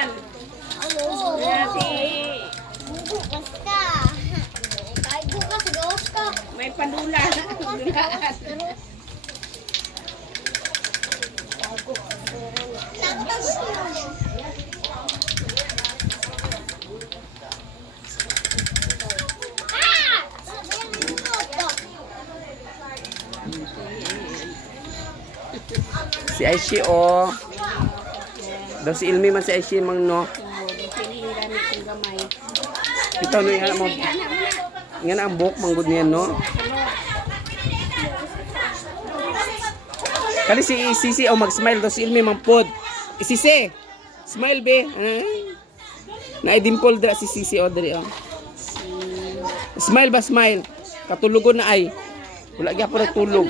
yan. Nasi. Bukas ka. Kahit bukas, gawas ka. May pandula. Si Aishi o. Daw si Ilmi man si Aishi mang no. Ito no yung mo. Nga na ang buhok manggod niyan no. Kali si Sisi o mag-smile daw si Ilmi mang pod. Sisi. Smile be. Na-dimple dra si Sisi o diri o. Smile ba smile? Katulugon na ay. Wala gyapon tulog.